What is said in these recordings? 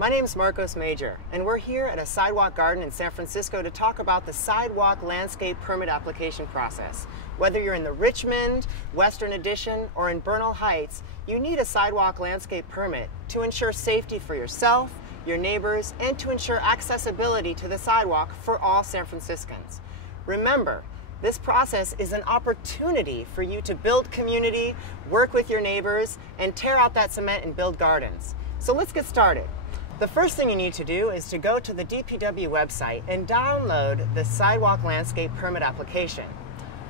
My name's Marcos Major, and we're here at a sidewalk garden in San Francisco to talk about the sidewalk landscape permit application process. Whether you're in the Richmond, Western Addition, or in Bernal Heights, you need a sidewalk landscape permit to ensure safety for yourself, your neighbors, and to ensure accessibility to the sidewalk for all San Franciscans. Remember, this process is an opportunity for you to build community, work with your neighbors, and tear out that cement and build gardens. So let's get started. The first thing you need to do is to go to the DPW website and download the sidewalk landscape permit application.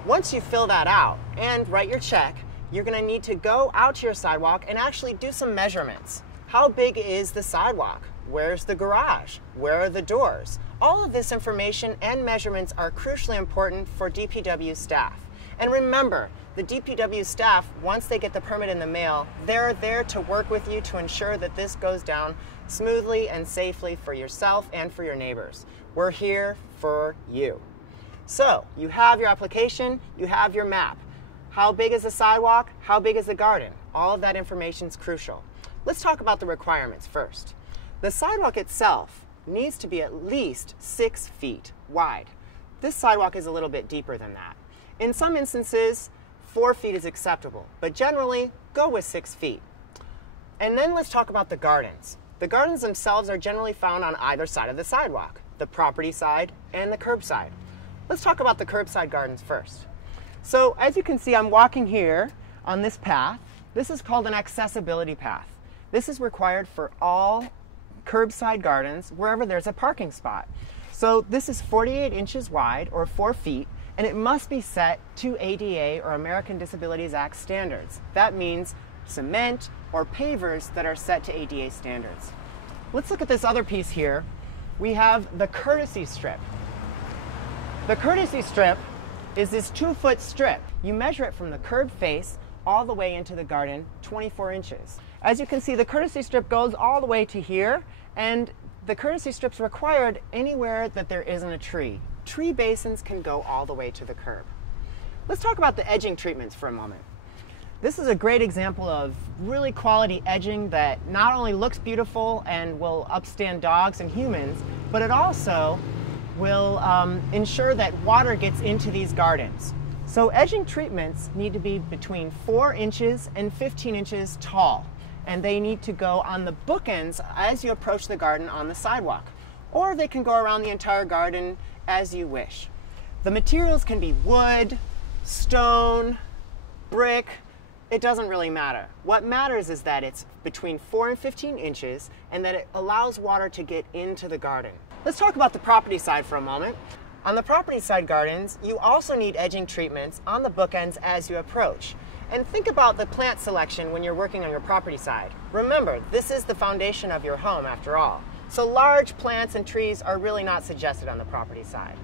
Once you fill that out and write your check, you're going to need to go out to your sidewalk and actually do some measurements. How big is the sidewalk? Where's the garage? Where are the doors? All of this information and measurements are crucially important for DPW staff. And remember, the DPW staff, once they get the permit in the mail, they're there to work with you to ensure that this goes down smoothly and safely for yourself and for your neighbors. We're here for you. So, you have your application, you have your map. How big is the sidewalk? How big is the garden? All of that information is crucial. Let's talk about the requirements first. The sidewalk itself needs to be at least 6 feet wide. This sidewalk is a little bit deeper than that. In some instances, 4 feet is acceptable, but generally, go with 6 feet. And then let's talk about the gardens. The gardens themselves are generally found on either side of the sidewalk, the property side and the curb side. Let's talk about the curbside gardens first. So as you can see, I'm walking here on this path. This is called an accessibility path. This is required for all curbside gardens wherever there's a parking spot. So this is 48 inches wide, or 4 feet, and it must be set to ADA or American Disabilities Act standards. That means cement or pavers that are set to ADA standards. Let's look at this other piece here. We have the courtesy strip. The courtesy strip is this 2-foot strip. You measure it from the curb face all the way into the garden, 24 inches. As you can see, the courtesy strip goes all the way to here, and the courtesy strip's required anywhere that there isn't a tree. Tree basins can go all the way to the curb. Let's talk about the edging treatments for a moment. This is a great example of really quality edging that not only looks beautiful and will upstand dogs and humans, but it also will ensure that water gets into these gardens. So edging treatments need to be between 4 inches and 15 inches tall, and they need to go on the bookends as you approach the garden on the sidewalk, or they can go around the entire garden as you wish. The materials can be wood, stone, brick. It doesn't really matter. What matters is that it's between 4 and 15 inches and that it allows water to get into the garden. Let's talk about the property side for a moment. On the property side gardens, you also need edging treatments on the bookends as you approach. And think about the plant selection when you're working on your property side. Remember, this is the foundation of your home after all. So large plants and trees are really not suggested on the property side.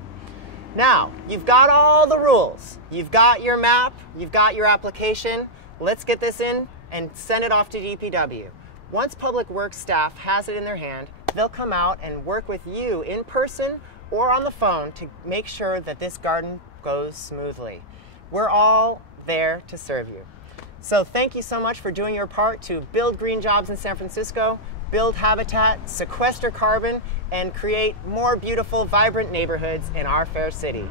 Now, you've got all the rules. You've got your map, you've got your application. Let's get this in and send it off to DPW. Once Public Works staff has it in their hand, they'll come out and work with you in person or on the phone to make sure that this garden goes smoothly. We're all there to serve you. So thank you so much for doing your part to build green jobs in San Francisco, build habitat, sequester carbon, and create more beautiful, vibrant neighborhoods in our fair city.